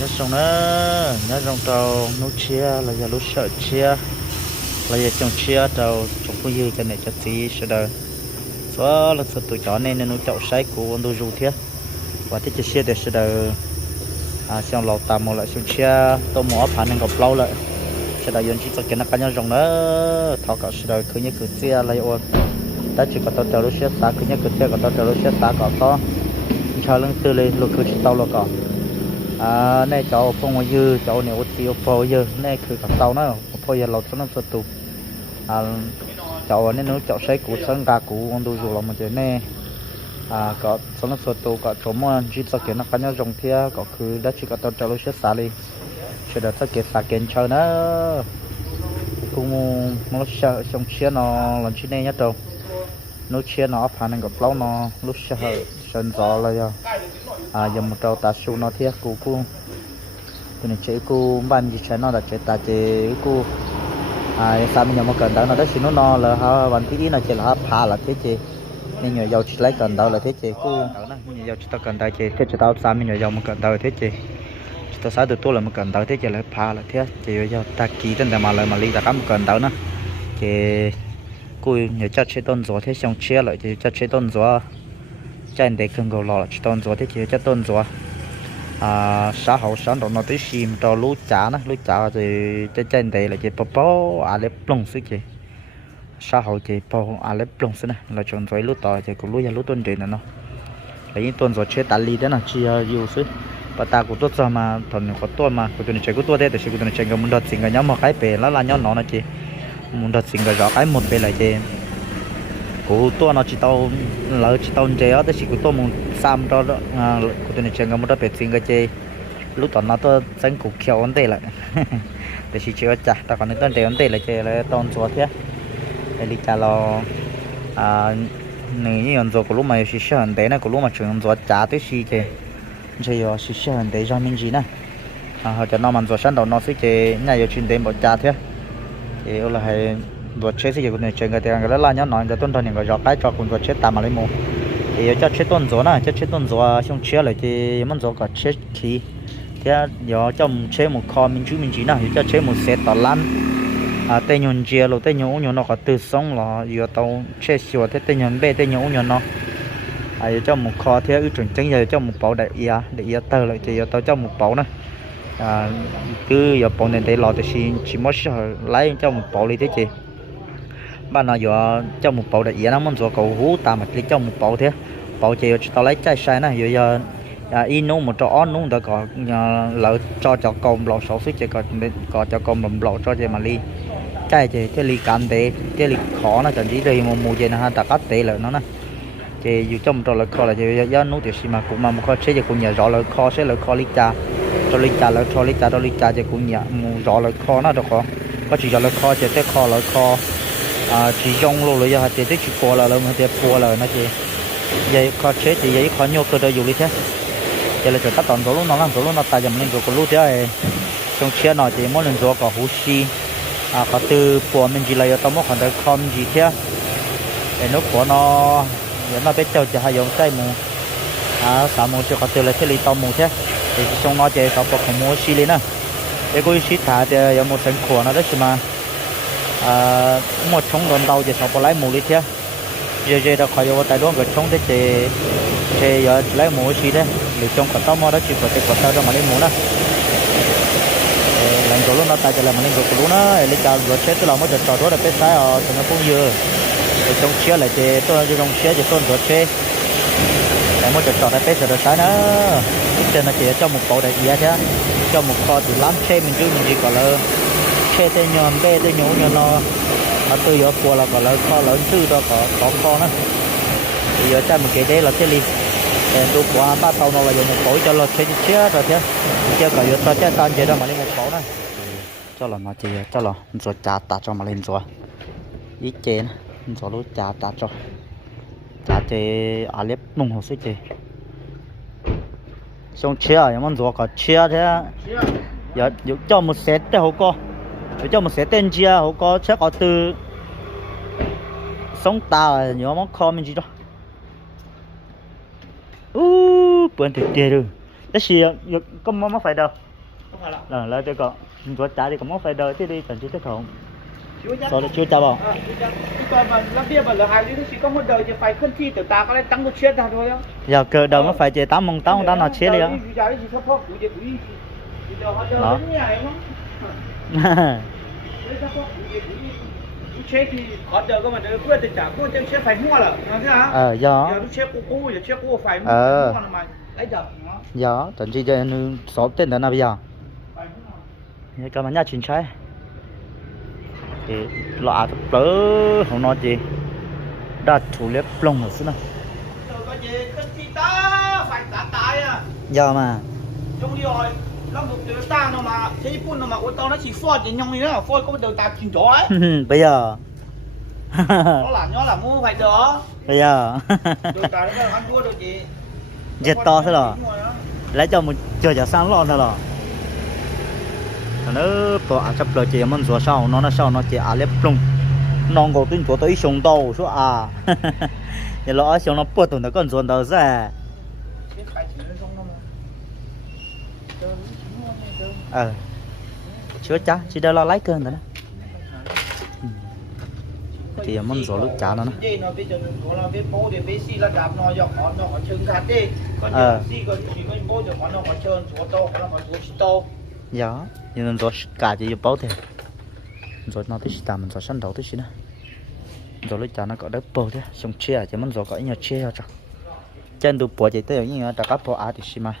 nhớ xong nữa nhớ dòng tàu nấu chia là giờ lúc sợ chia là giờ trồng chia, tàu trồng cũng như cái này cho tí sẽ đời. Số là sợ tụi chó nên nó chậu sấy của ông tôi dù thiết. Và thích chia để sẽ đời. À xong lầu tạm một lại xong chia tôi mua phản nên gặp lâu lại. Sẽ đời dân chỉ cho cái nó cá nhân rồng nữa thọ cả sẽ đời cứ như cứ chia lại ô. Ta chỉ có tàu tàu lúc chia ta cứ như cứ chia có tàu tàu lúc chia ta có to. Chờ lưng từ lên lúc cứ tàu lúc lo có à này cháu phong ngồi dư cháu này ô tiêu phong dư này cứ cả tao nó phong giờ lột nó sụt tụ à cháu nên nó cháu xây cũ sân gà cũ ông tôi dù là một cái này à có sân nó sụt tụ có chỗ mà chỉ cho cái nó cá nhau rồng thia có cứ đã chỉ có tao cháu lúc chết xa đi chỉ đã cho cái xa kiến chơi nữa cũng nó sợ xong chia nó lần chia này nhất đâu nó chia nó phản ứng gặp lâu nó lúc sợ sân gió là giờ à giờ một trâu ta su nó thiết, cú cú. Tụi này chế cú, ban gì chế nó là chế ta chế cú. À sao mình nhớ một cần đó nó đó xin nó no là ha ban tí nó chế là phá là thế chế nên nhờ giàu chỉ lấy cần đâu là thế chế cú. Mình giàu chỉ tao cần đâu chế thế chế tao sao mình nhờ giàu một cần đâu thế chế tao sao được tôi là một cần đâu thế chế là phá là thế. Chế giờ ta ký tên là mà lời mà ly ta cắm một cần đâu nữa chế cú, nhờ cho chế tôn gió thế xong chia lại thì cho chế tôn gió chân để không có lò chỉ tôn gió thế chỉ cho tôn gió à xã hội sản đó nó tới sim cho lú chả nó, lú chả thì cho chân để là chỉ bò bò à lấy plong xí chị xã hội chỉ bò à lấy plong xí này là chọn rồi lú tỏi thì cũng lú ya lú tôn trên nó. Lấy những tôn gió chế tali lì đó là chỉ à, yêu xí và ta cũng tốt cho mà, thằng có tốt mà, của tụi này chơi cũng tốt đấy thì tụi này chơi cái muốn đợt sinh cái nhóm mà cái bể nó là nhóm nó là chị muốn đợt sinh cái rõ cái một bể là chị cú tua nó chỉ tàu lỡ chỉ tàu chơi đó thì cú tua mùng sam đó à cú tụi này chơi cái một đó bệt xin cái chơi. Lúc đó nó tôi dẫn cú kéo vấn đề lại. Để chỉ chơi chả ta còn những tên chơi vấn đề là chơi là tôn chúa thế để đi trả lo. À nếu như anh của lúc mà chỉ chơi vấn đề này, của lúc mà chơi chúa chả tới gì chơi chơi rồi chỉ chơi vấn đề cho mình gì nè à họ cho nó mình rồi sáng đầu nó sẽ chơi nhà giờ chuyên đến bỏ chả thế. Thì là hay vừa chế gì cũng chơi người tiền người là nhau nói cho tuần thần những cái giọt tay cho cũng vừa chế tạm mà lấy mù thì cho chế tuần gió này cho chế tuần gió xong chế lại thì muốn rồi có chế khí. Thì giờ cho chế một kho mình chú mình chỉ nào cho chế một xe tỏ lăn. À tên nhon chia rồi tên nhon nhon nó có từ sống là giờ tàu chế sửa thế tên nhon bê, tên nhon nhon nó. À cho một kho thì ưu chuẩn chính giờ cho một bảo đại ia để ia tờ lại thì giờ tao cho một bảo này. À cứ giờ bảo này để lo thì chỉ chỉ mới lấy cho một bảo đi thế chị bà nào giờ trong một bộ đại diện nó muốn 做 cầu hú ta mà lấy trong một bộ thế bộ chỉ tao lấy trái sai nè, giờ giờ à in một trò on nó đã có à, lỡ cho cho công lọ số chỉ có có cho công lầm lọ cho chị mà ly. Trái chị cái ly cam tệ, cái ly khó nó chẳng chỉ đây một mùa gì nó ta cắt tệ là nó nè. Thì dù trong trò lợi khó là giờ giờ nó thì mà cũng mà một khó chế thì cũng nhờ rõ lợi khó sẽ lợi khó ly trà. Cho ly trà, lợi cho ly trà, cho ly trà thì cũng nhờ rõ lợi khó nó được không có chỉ rõ là khó chỉ cái khó là khó à chỉ dùng lô rồi giờ thì chỉ qua là lông hạt tiền qua là nó chỉ vậy khó chế thì vậy khó nhiều cơ đồ dùng đi thế. Giờ là cho tất toàn luôn nó làm luôn nó tài dầm lên rồi có lúc thế trong chia nó thì mỗi lần rồi có hú xi à có từ của mình chỉ là tao mỗi khoản đời không gì thế. Để nó của nó, giờ nó biết chơi chỉ hay dùng tay mù. À sao mù cho có từ là thế li tao mù thế. Thì trong nó chỉ có một cái mua xi lên nè cái cái xi thả thì có một sản của nó đấy chứ mà. À, một chống đòn đầu thì sao có lấy mù đi thế giờ giờ đã khỏi vô tại đó người chống thế chế chế giờ lấy mù gì đấy để trong cả tao mà đó, chỉ có thể có tao đó mà lấy mù đó. Lần rồi luôn đó, tại cho là mình lên rồi luôn đó. Lấy cả rồi chết, tôi làm mất được trò đó là cái sai ở thì nó cũng vừa để trong chia lại chế tôi trong chia thì tôi rồi chế để mất được trò là cái rồi sai đó. Trên là chỉ cho một bộ đại diện thế cho một kho thì lắm xe mình chứ, mình chỉ có là xe tên nhom bê tên nhũ nhom nó nó từ giờ qua là có là kho lớn tư đó có có kho nữa thì giờ cho một cái đấy là cái ly tôi qua ba tàu nó là dùng một khối cho là chơi chết rồi thế chơi cả giờ cho chơi tan chơi đó mà lên một khối này cho là nó chỉ cho là rồi trả tạ cho mà lên rồi ý chế nè rồi lúc trả tạ cho. Trả chế à lép nung hồ sức chế xong chia à nhưng rồi có chia thế giờ cho một set để hậu co cho một set tên chia hậu co chắc có từ sống ta nhớ món kho mình gì đó uh buồn tuyệt vời rồi. Cái gì có món phải đâu? Là. Là là cái có tôi trả thì có món phải đời thế đi chỉ thế không? Chưa chắc sau đó chưa trả bảo. Ờ. Chứ còn mà lắp bia mà là hai nó chỉ có một đời thì phải khân thi từ ta có lên tăng một chiếc ra thôi á. Giờ cờ đầu nó phải chạy tám mông tám tám nào chia đi á. Chỉ chỉ chỉ chỉ Đó. Chế thì họ giờ có mà đời quyết thì trả quyết sẽ phải mua là, nó thế hả? ờ do Giờ nó chế cũ cũ giờ chế cũ phải mua, Ờ. là mà lấy giờ nó do chẳng chỉ cho nên số tiền đó nào bây giờ? Như cái mà nhà chính trái. Thì lọ tớ không nói gì. Đã thủ liếp lông ở xưa nào. Có à. giờ mà thì nữa bây giờ. Nó là nó là mua phải đó bây giờ. Giết to thế rồi lấy cho một chờ giờ sáng lon thôi rồi nó bỏ chấp lời chị mình rồi sau nó nó sau nó chỉ à lép lông nó ngồi tin của tôi sống đầu số à. Giờ nó sống nó bớt tụi nó còn dồn đầu ra ờ. Chưa chắc chỉ đâu lo lấy cơn đó. Thì mình rồi lúc trả nó nó. Ờ. thì dạ. Nhưng rồi cả chỉ bảo thế rồi nó tới tạm mình rồi săn đầu tới nữa rồi lúc trả nó có đỡ bầu thế xong chia chỉ mình rồi có nhiều chia cho chân tụ bỏ chỉ tới những cái các bỏ á thì xí mà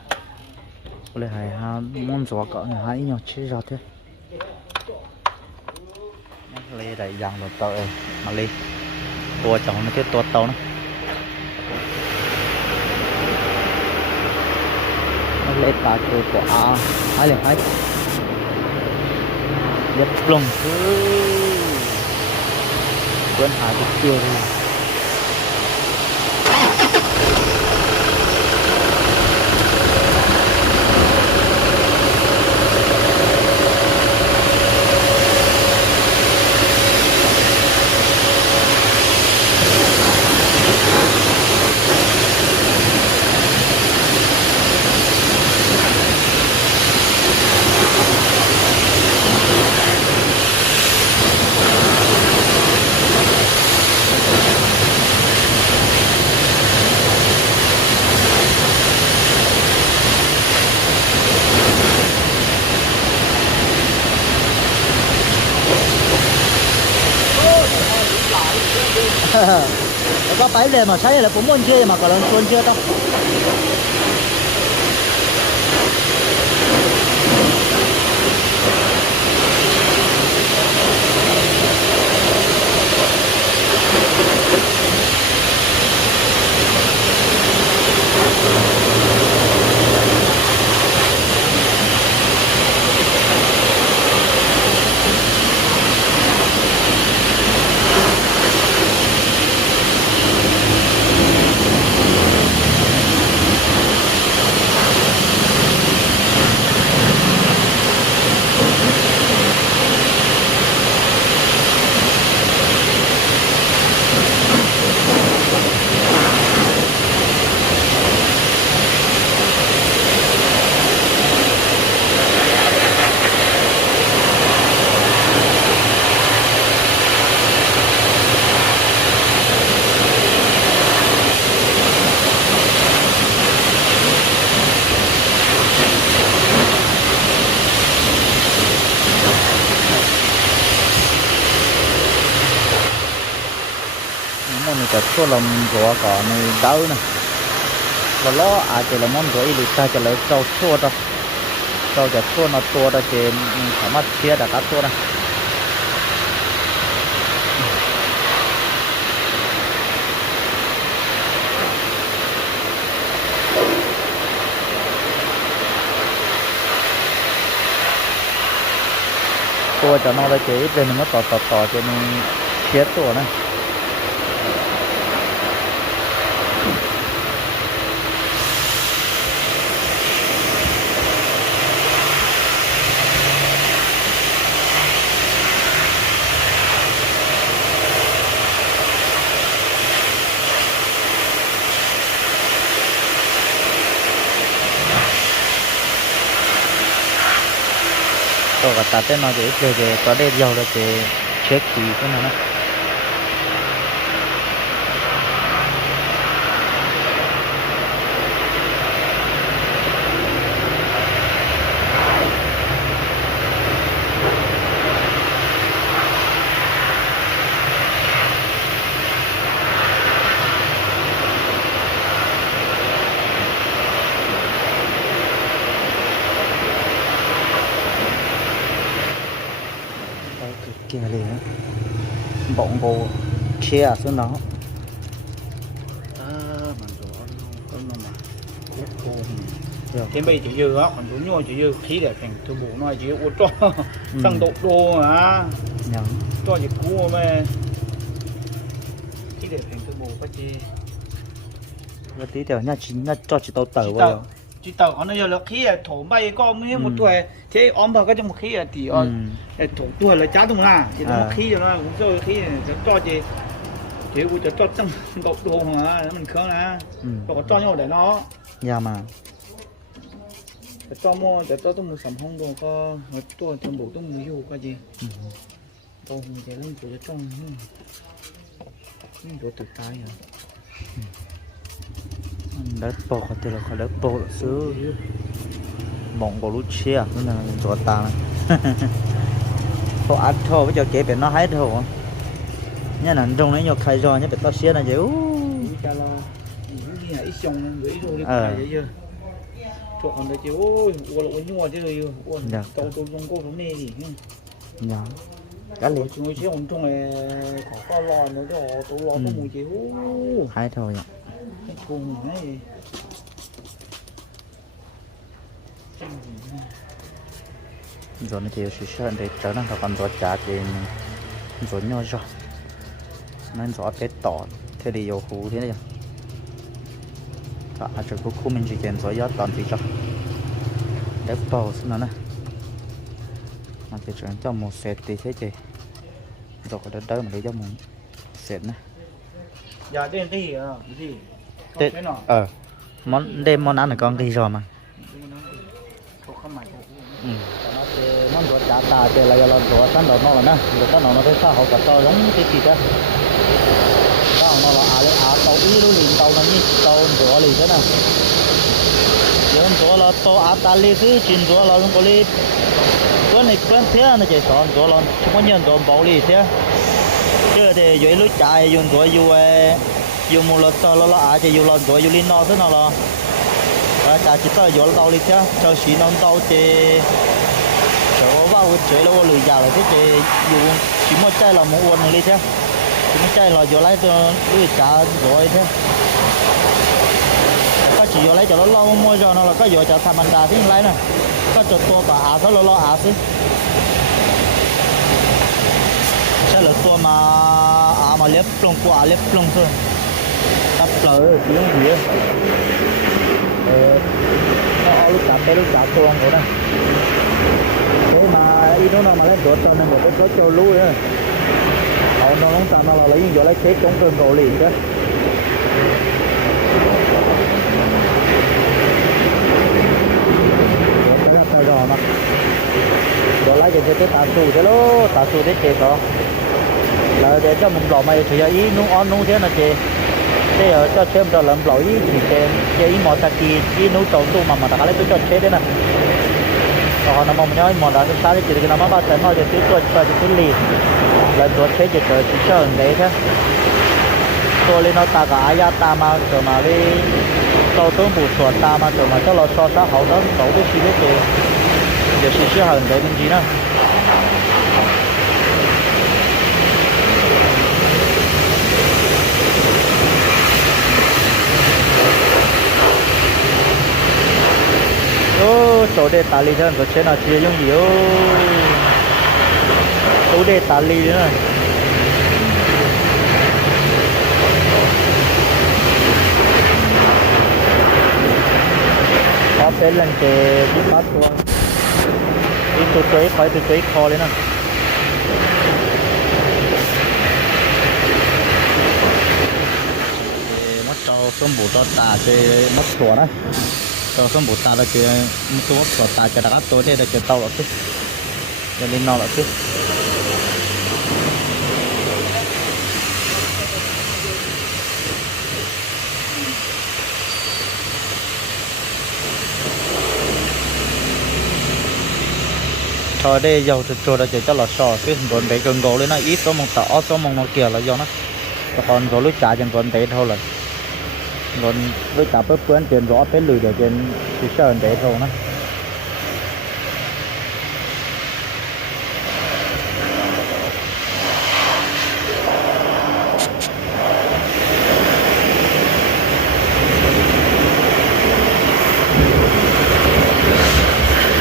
lấy hai ha muốn gió cỡ này hai nhiều chia ra thế. Lấy đại dạng đồ tao mà lấy tua chồng nó cái tua tàu nó. Lấy cả từ của à hai lần hai đẹp lồng quên hai cái tiêu rồi có bảy lên mà thấy là cũng muốn chơi mà còn lần xuân chưa đâu món này cả chua lòng rửa cả này đau nè và lo à chỉ là món rửa ít ta chỉ là rau chua đâu rau chả chua nó chua đó chỉ phải mất chia đã cá chua này chua cho nó là chỉ ít lên nó tỏ tỏ tỏ cho nên chia chua này tôi ta tên nó để về có để là cái chết khí cái này nó cái kia liền á bọng bồ chia xuống nó à mình rồi con nó mà cốt cô Được. thế bây chỉ dư á còn đúng rồi chỉ dư khí để thành tôi bổ nói chỉ ô cho Ừ. sang độ đô mà. Nhắn cho chỉ cua mà. Khí để thành tôi bổ cái gì và tí tiểu nha chỉ nha cho chỉ tàu tàu vào tàu chỉ tàu nó giờ là khí là thổ bay có mấy một Ừ. tuổi thế ôm vào cái trong một khí là thì ờ, ừ. thổ tuổi là chả đúng là chỉ nó À. khí cho nó cũng cho khí cho cho thế tôi cho cho trong độ đô mà mình khớ là ừ. có cho nhau để nó. Dạ mà. Để cho mua để cho tôi mua sắm không đồ có mà tôi tôi bổ tôi mua yêu cái gì. Ừ. tôi mua cái lên của trong nhưng đồ tự tay à. Đất bò có thể là khỏi đất bò là xứ. Mộng của lúc chia nó là chỗ ta này. Thôi ăn thôi bây giờ kể về nó hết thôi nha là trong đấy nhiều khai rồi nhá bị tao xia là dữ Ý cha lo những gì hãy xong gửi rồi đi Ờ. cái gì chỗ còn đấy chứ ôi là ủa nhua chứ rồi ủa Dạ. tàu tôi trong cô trong này gì nhá cá liền. Chúng tôi chỉ còn trong này có bao lo nữa đó tôi lo tôi Ừ. mua chứ hai thôi cái cùng này. Rồi nó thì sự sợ để trở nên là còn rồi trả thì rồi nhau rồi nên rồi bé tỏ thế thì yêu hú thế này cả à chỗ khu mình chỉ cần rồi giá toàn thì cho để bò xin nó nè mà chỉ chọn cho một set thì thế chị? Rồi có đỡ mà để cho một set nè dạ tên cái gì à nào? ờ món đêm món ăn là con đi rồi mà? Ừ. Nó thì món ruột chả tà thì là là ruột sẵn rồi nó là nè. Ruột sẵn rồi nó thấy sao? Họ cả to giống cái gì đó nó là à à tàu ý luôn liền tàu nó như tàu ruột liền thế nè giống ruột là tàu à ta liền cứ chuyển ruột là không có liền cái này quen thế nó chỉ sợ ruột là không có nhận ruột bảo liền thế chứ thì dưới lúc chạy dùng ruột dùng dùng một lần tàu nó là à chỉ dùng lần ruột dùng lên nó thế nào là à chạy chỉ tàu vô tàu đi thế cho xí nó tàu thì chỗ vào cái chế là lười già là thế thì dùng chỉ một chai là một uốn đi thế chỉ chơi chai là vô lấy tôi cả rồi thế. Có chỉ vô lấy cho nó lâu mua cho nó là có vô cho tham ăn đà thì lấy nè. Có cho tua cả à sao lo lo à chứ sẽ là tua mà à mà lép plong qua lép plong thôi. Tập lỡ tiếng gì á. Ờ, nó lúc chặt lúc chặt tuồng rồi đó. Thế mà ít nó mà lấy đốt cho nên một cái có cho lui á họ nó không tao nó là lấy vô lấy chết chống cơn cầu liền cái cái tà su thế lô, tà su thế chết đó là để cho mình bỏ mày thì ý nung on nung thế là thế ở cho xem cho làm lỗi thì xem chơi ý mò ta kỳ ý nấu trộn tu mà mà ta lấy cái cho chế đấy nè. Còn nó mong nhớ, mò đó sao thì chỉ cái nó bao giờ nó 런더체지도 주셨는데 소리노 따가 아야 따마 저마리 소등부수어 따마 저마 저로 소다 하던 너도 시대도 이제 시시하는데 문제는 오, 저대 달리전 도체 나 지혜 용이요. ตู้เดตาลีนะพอเซนแลงเจที่ปัดตัวอีตัวตัวคอยตัวตัวคอเลยนะมัดจอสมบูรณ์ตาเจมัดตัวนะจอสมบูรณ์ตาแล้วเจมัดตัวตาจะรักตัวเด็กจะเต่าหรอที่จะเล่นนอนหรอที่ chứ đây dầu từ từ là chỉ cho là sò chứ còn để cần gỗ lên nó ít có mong tỏ có mong nó kia là do nó. Còn gỗ lúc trả chẳng còn để thôi là. Còn với cả bớt bướn tiền rõ bếp lười để tiền, thì sợ để thôi nó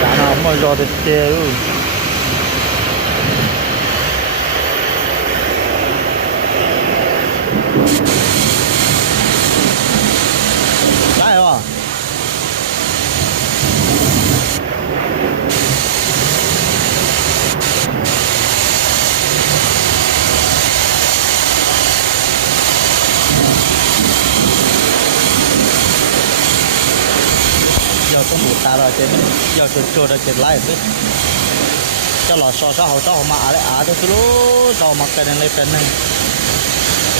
cả nào mà do thì chơi luôn lại không giờ có một ta rồi trên giờ chuột chuột rồi trên lại biết cho lò xò sao hậu sao mà lại á tôi cứ lú đầu mặt cái này lên cái này.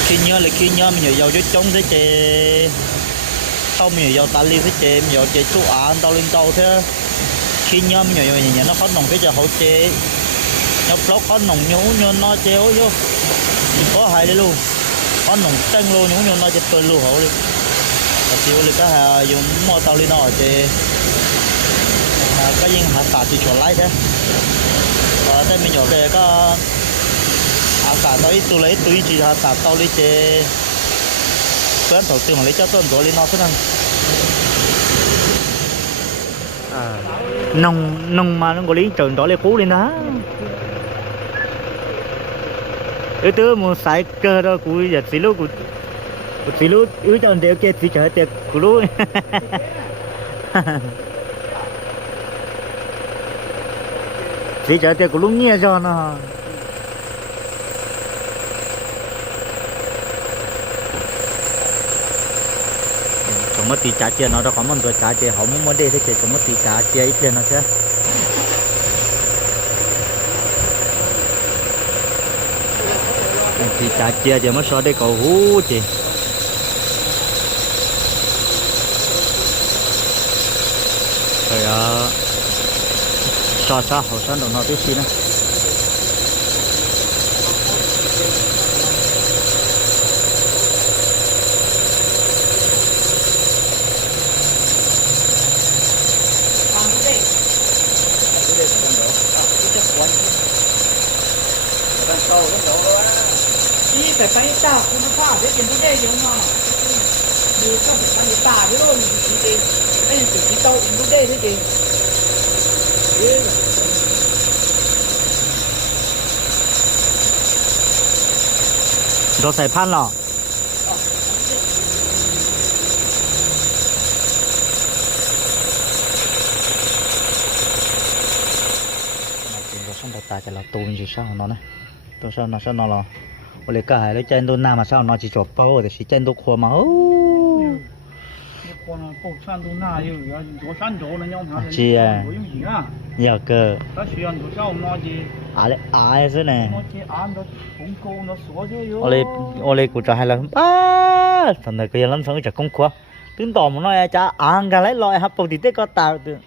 Khi nhớ là khi nhớ mình nhớ dầu cho chống thế chị, không mình nhớ dầu ta li thế chế mình nhớ chế chú á tao lên tàu thế. Khi nhớ mình nhớ nhớ nhớ nó có nồng cái giờ hậu chị, nó blog có nồng nhú nhớ nó chế ối vô có hai đấy luôn. Có nồng chân luôn nhú nhớ nó chết tôi luôn hậu đi. Và tiêu lịch cái hà dùng mua tàu lên nọ chị cái gì hạ xả thì chuẩn lái thế và đây mình nhỏ cái có hạ xả tới tôi lấy túi chỉ hạ tàu lấy chế tuấn đầu tiên lấy cho tuấn rồi lên nó thế nào nông nông mà nó có lý trường đó lấy cú lên đó. Ứ tứ một sải cơ đó cú giờ xí lúc cú cú xí lúc ứ cho anh kia xí trở tiệc cú lúc xí trở tiệc cú lúc nhia cho nó. Chúng mất tí trả tiền nó đó có một rồi trả tiền họ muốn muốn đi, thế chỉ chúng mất tí trả tiền ít tiền nó chứ. Thì trả chia thì mới so đây cầu hú chị. Rồi ờ sao sao hậu sản đồ nó tiếp xin nữa đi phải phải ta cũng nó phá để tiền đây giống mà đi có phải phải ta thế rồi thì thì đây là chỉ tàu in đây thế โดนใส่พันหรอตาจะเราตูนอยู่เศร้าเนาะนะตูวเศร้าเนาะเศร้าเนาะเราโอเลก้าหายแล้วเจดูหน้ามาเศร้าเนาะจีจบเป้าแต่สีเจนตูครัวมาโอ้ chị à nhờ cơ à đấy à ấy nè. Ô lê ô lê của trai là à thằng này cái lắm thằng chả công quá tiếng tò mà nói cha ăn cái lấy loại hấp bột thì tết có tao à, từ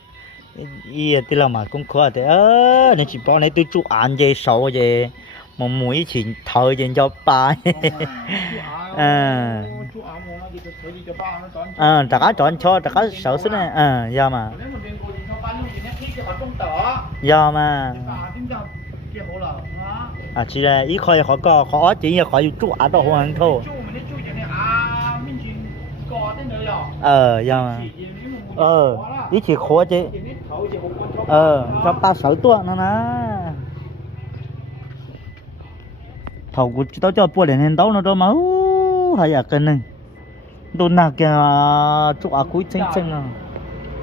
ý thì là mà công quá thế ơ, nên chỉ bảo này tôi chú ăn gì sầu gì mà mũi chỉ thở gì cho ba. À à tất cả chọn cho tất cả sở sức này à giờ mà giờ mà à chỉ là ý khỏi khỏi có khó chỉ là khỏi chú ăn đâu không ăn thôi ờ giờ mà ờ ý chỉ khó chứ ờ cho ba sáu tuổi nó nè thầu của tao cho bữa đến đấu nó đâu mà ú, hay à cái này? Đồ nào kìa chụp à cuối chân chân à.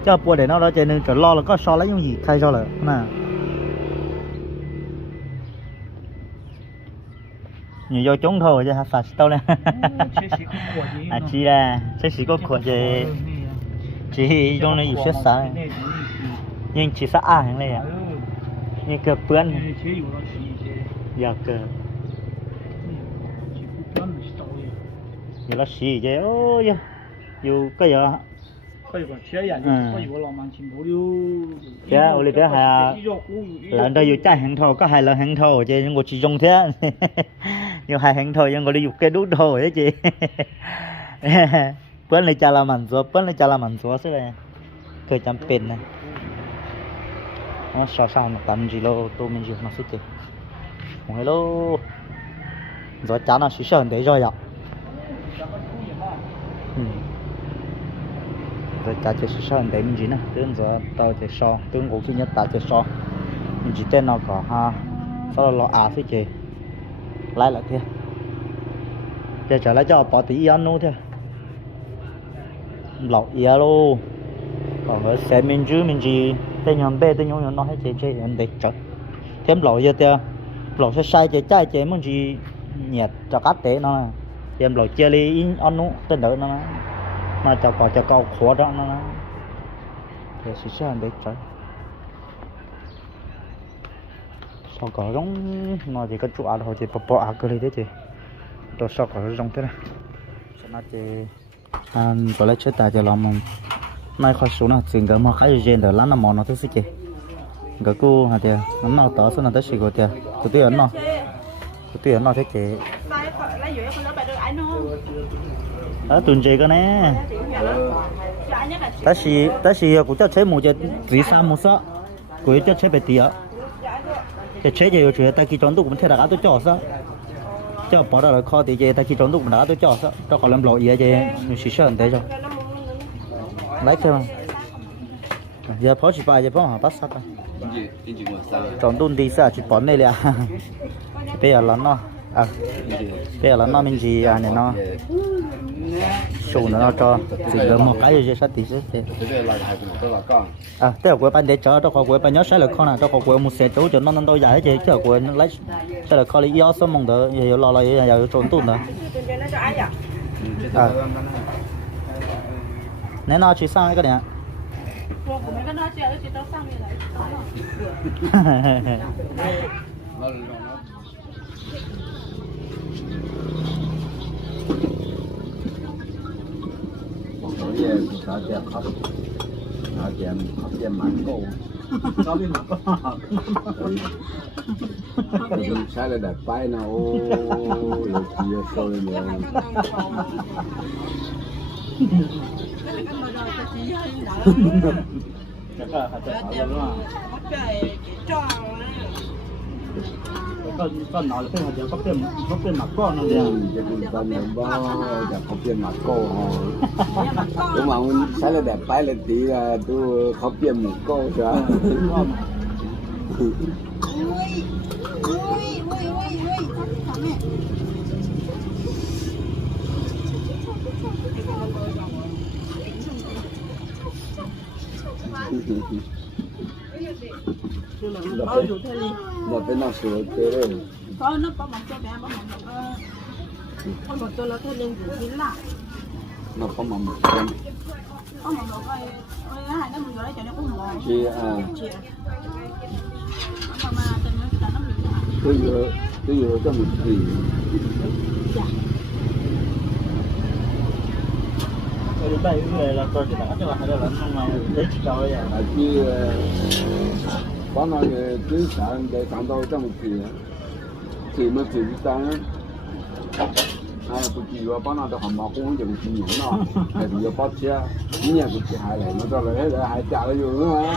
Cho bùa để nó đó chơi nên cho lo là có so lấy những gì thay cho là nè nhiều do chống thôi chứ hả? Tao nè. À, à chị là chứ chỉ có của chị chị trong này. chưa sợ nhưng chỉ sợ à hàng này à nhưng cơ bướn giờ cơ giờ nó xì vậy ôi giờ dù cái giờ 可以把切眼睛，可以我老蛮清楚的。 Dạ, ở đây bé hà- lần đó dù trái hàng thầu có hai lần hàng thầu chứ nhưng mà chỉ dùng thế nhưng hai hàng thầu nhưng mà đi dục cái đút thầu ấy chị bữa này cha làm mặn số bữa này cha làm mặn số thế này cơ chăm pin này nó sao sao một tầm gì lô tôi mình dùng nó sẽ chị một lô rồi cha nó sẽ sợ để rồi ạ Rồi ta chỉ sợ để mình gì nè tương giờ tao chỉ so tương cũng thứ nhất ta chơi so. Mình chỉ tên nó có ha, sau đó lo à thế chị lại lại thế giờ trở lại cho bỏ tí ăn luôn thế lọc ia luôn còn ở xe mình chứ mình chỉ tên nhóm bê tên nhóm nó hết chị chơi em để chợ thêm lọc giờ thế lọc sẽ sai chị trái chị mình chỉ nhiệt cho cắt tế nó. Em lọc chia ly ăn luôn tên đỡ nó mà cho có cho câu khó đó, nó nó thì sẽ sẽ để chơi sao có giống mà chỉ có chỗ ăn thôi chỉ bỏ bỏ ăn cái này thế chị. Đồ sao có giống thế này? Cho nó chỉ ăn có lấy chết tại cho làm mà. Nay khó số nào chuyện cái mà cái gì đó lắm nó mòn nó thế gì chị cái cô hả tiệt nó nào tớ số nào tới xí của tiệt tụi tiền nó. Tụi tiền nó thế chị ở tuần gì cái anh là ta chỉ ta chỉ cũng cho chế một cái chỉ sao một sao cũng cho chế về tiệt cái chế thì chủ ta khi chọn tụ cũng thấy là tôi cho sao cho bỏ ra là kho thì cái ta khi chọn tụ cũng đã tôi cho sao cho còn làm lộ gì vậy chỉ sợ thế cho. Lấy cho giờ phó chỉ bài giờ phó hả? Bắt à? Chọn tụ đi sao chỉ bỏ này là bây giờ là nó à bây giờ là nó mình gì à này nó sổ nó cho chỉ được một cái gì sát tí chứ à thế là của bạn để chờ đó có của bạn nhớ sẽ là con nào đó có của một xe chỗ cho nó nó đâu dài chứ chứ của nó lấy sẽ là con lấy yếu số mong đỡ giờ lo lại giờ trốn tụt nữa. Tuần cho nó cho ai à? à nên nó chỉ sang cái này Rồi của mấy cái nó chơi thì tao sang đi lấy. sai là đẹp bay nào ô là chia sôi nữa con con nói là cái giờ có tiền có tiền mặc con nó Ừ, cho con là bao giờ không tiền mặt cô hả đúng không sai là đẹp bay là tí là tôi không tiền một cô sao bao dù thế đi. là phải nào sửa thế đấy Có nó có một cho bé có một một có một cho nó thế lên dù chín lại. nó có mà một con Có một một ơi cái hai nó mình lấy cho nó cũng một. chị à Chị. Mà mà tên nó là tôi vừa tôi vừa cho một gì cái đây người là con chỉ đã cho là hay là không mà đấy chỉ cho vậy à. à chứ ờ, có nói cứ sản để sản đâu cho một gì thì mà chỉ sáng à tôi chỉ vào bao nào đó hầm mọc cũng dùng chỉ những nó hay thì bao chia những nhà tôi chỉ hai này nó cho lại là hai trả rồi nữa mà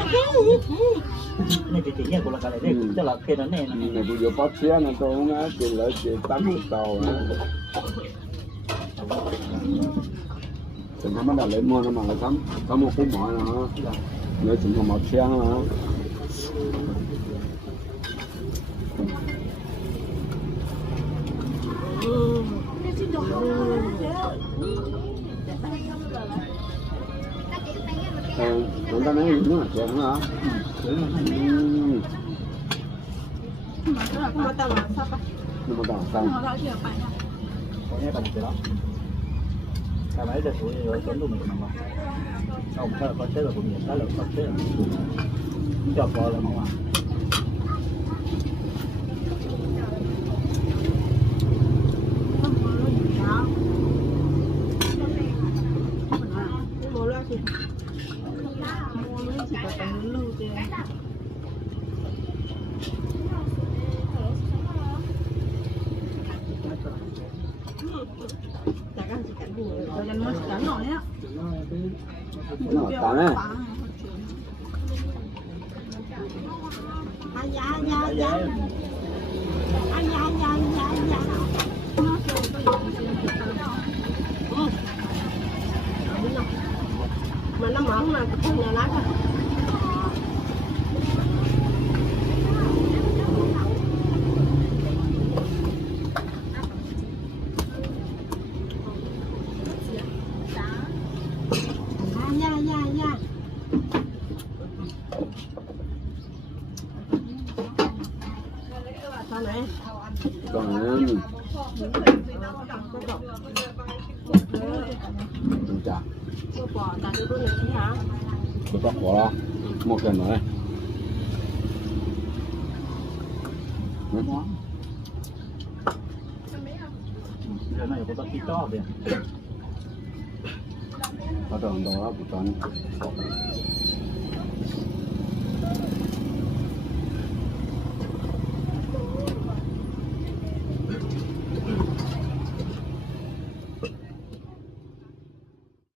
này chỉ của là cái này cho là cái này này tôi vừa bao chia nó tôi không á lợi chỉ tám tàu thì nó bắt lấy mua nó mà lại thắm thắm một khúc mỏ nó nhớ chúng nó mọc xe nó Ờ, chúng ta nói đúng rồi, đúng hả? Ừ. Mà không có tao làm sao ba. Nhưng mà bảo sao? Nó đã chưa phải nha. có nghe bằng cái đó cái máy giờ tuổi rồi chấn luôn mình mà không sao, có con chết là cũng nhận đó là không chết cho có là không à หมกันไหมเดี๋ยวหน่อยผต้องคิดรอบเนี่ยเขาต้องรอครับตอน